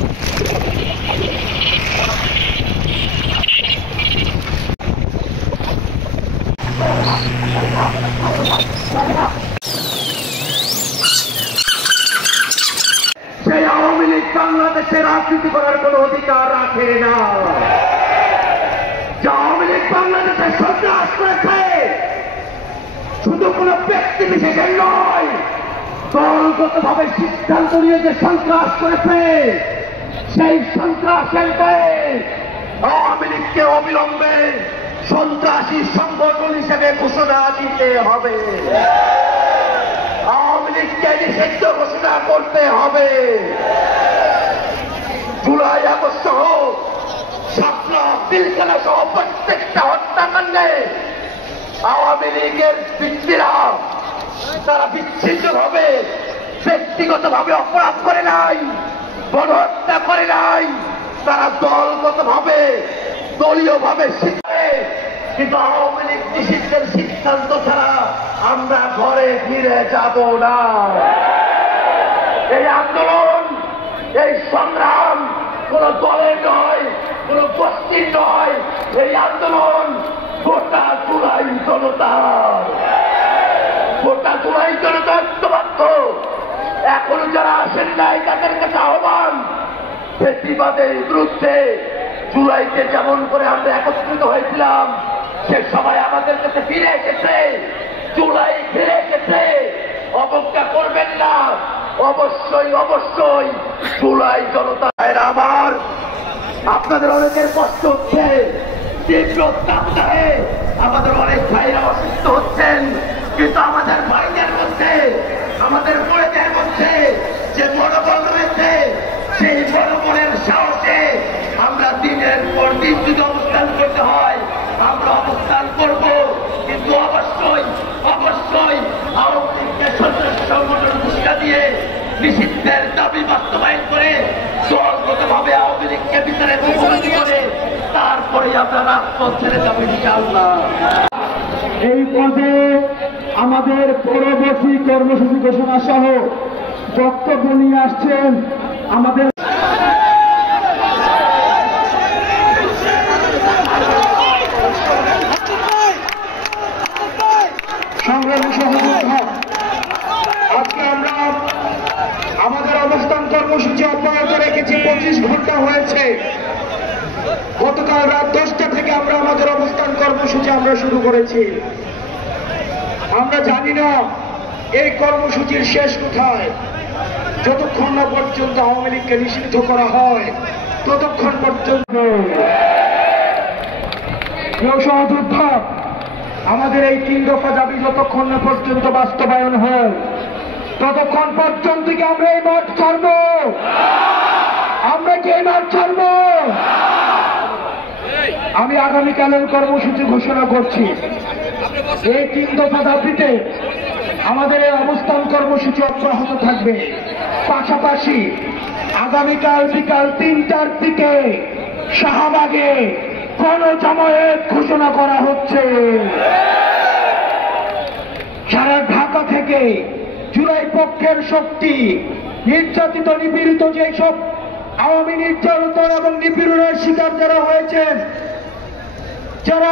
সেই আওয়ামী লীগ বাংলাদেশে রাজনীতি করার কোন অধিকার রাখে না। যে আওয়ামী লীগ বাংলাদেশে সন্ত্রাস করেছে শুধু কোন ব্যক্তি বিশেষের নয়, দলগতভাবে সিদ্ধান্ত নিয়ে যে সন্ত্রাস করেছে সেই সন্ত্রাসের গায়ে আওয়ামী লীগকে অবিলম্বে সন্ত্রাসী সংগঠন হিসেবে ঘোষণা দিতে হবে। আওয়ামী লীগকে নিষিদ্ধ ঘোষণা করতে হবে। জুলাই আগস্ট সহ শাপলা পিলখানা সহ প্রত্যেকটা হত্যাকাণ্ডে আওয়ামী লীগের ব্যক্তিরা তারা বিচ্ছিন্নভাবে ব্যক্তিগতভাবে অপরাধ করে নাই, গণহত্যা করে নাই, তারা দলগতভাবে দলীয়ভাবে শিখে। কিন্তু আওয়ামী লীগ নিষিদ্ধের সিদ্ধান্ত ছাড়া আমরা ঘরে ফিরে যাব না। এই আন্দোলন, এই সংগ্রাম কোন দলের নয়, কোন গোষ্ঠীর নয়, এই আন্দোলন গোটা জুলাই জনতার। গোটা জুলাই জনতা ঐক্যবদ্ধ। এখনো যারা আসেন নাই তাদের কাছে আহ্বান, ফ্যাসিবাদের বিরুদ্ধে জুলাইতে যেমন করে আমরা একত্রিত হয়েছিলাম সে সবাই আমাদের কাছে ফিরে এসেছে। জুলাই ফিরে এসেছে, অবজ্ঞা করবেন না। অবশ্যই অবশ্যই জুলাই জনতা আমার আপনাদের অনেকের কষ্ট হচ্ছে, তীব্র তাপদাহে আমাদের অনেক ভাইরা অসুস্থ হচ্ছেন, কিন্তু আমাদের ভাইদের মধ্যে, আমাদের বোনেদের মধ্যে যে মনোবল রয়েছে সেই মনোবলের সাহসে আমরা দিনের পর দিন যদি অবস্থান করতে হয় আমরা অবস্থান করব। কিন্তু অবশ্যই অবশ্যই আওয়ামী লীগকে সন্ত্রাস সংগঠন ঘোষণা দিয়ে নিষিদ্ধের দাবি বাস্তবায়ন করে দলগতভাবে আওয়ামী লীগকে বিচারে মুখোমুখি করে তারপরে আমরা রাজপথ ছেড়ে যাবো ইনশাআল্লাহ। এই পর্যায়ে আমাদের পরবর্তী কর্মসূচি ঘোষণা সহ বক্তব্য নিয়ে আসছেন আমাদের সংগ্রামী সহযোদ্ধা। আজকে আমরা আমাদের অবস্থান কর্মসূচি অব্যাহত রেখেছি। 25 ঘন্টা হয়েছে। গতকাল রাত 10টা থেকে আমরা আমাদের অবস্থান কর্মসূচি আমরা শুরু করেছি। আমরা জানি না এই কর্মসূচির শেষ কোথায়। যতক্ষণ না পর্যন্ত আওয়ামী লীগকে নিষিদ্ধ করা হয় ততক্ষণ পর্যন্ত সহযোদ্ধা আমাদের এই 3 দফা দাবি যতক্ষণ না পর্যন্ত বাস্তবায়ন হয় ততক্ষণ পর্যন্ত কি আমরা এই মাঠ ছাড়ব? আমরা কি এই মাঠ ছাড়ব? আমি আগামীকালের কর্মসূচি ঘোষণা করছি। এই 3 দফা দাবিতে আমাদের এই অবস্থান কর্মসূচি অব্যাহত থাকবে। পাশাপাশি আগামীকাল বিকাল 3টার দিকে শাহবাগে গণজামায়াত ঘোষণা করা হচ্ছে। সারা ঢাকা থেকে জুলাই পক্ষের শক্তি নির্যাতিত নিপীড়িত যেসব আওয়ামী নির্যাতন এবং নিপীড়নের শিকার যারা হয়েছেন, যারা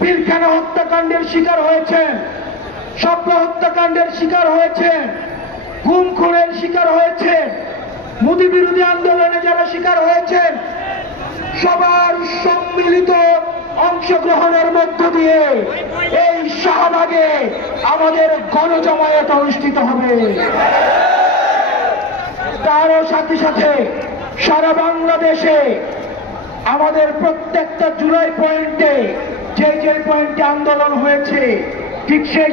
পিলখানা হত্যাকাণ্ডের শিকার হয়েছেন, শাপলা হত্যাকাণ্ডের শিকার হয়েছেন, গুম খুনের শিকার হয়েছেন, মোদী বিরোধী আন্দোলনে যারা শিকার হয়েছেন, সবার সম্মিলিত অংশগ্রহণের মধ্য দিয়ে এই শাহবাগে আমাদের গণজামায়াত অনুষ্ঠিত হবে। তারও সাথে সাথে সারা বাংলাদেশে আমাদের প্রত্যেকটা জুলাই পয়েন্টে যে পয়েন্টে আন্দোলন হয়েছে ঠিক সেই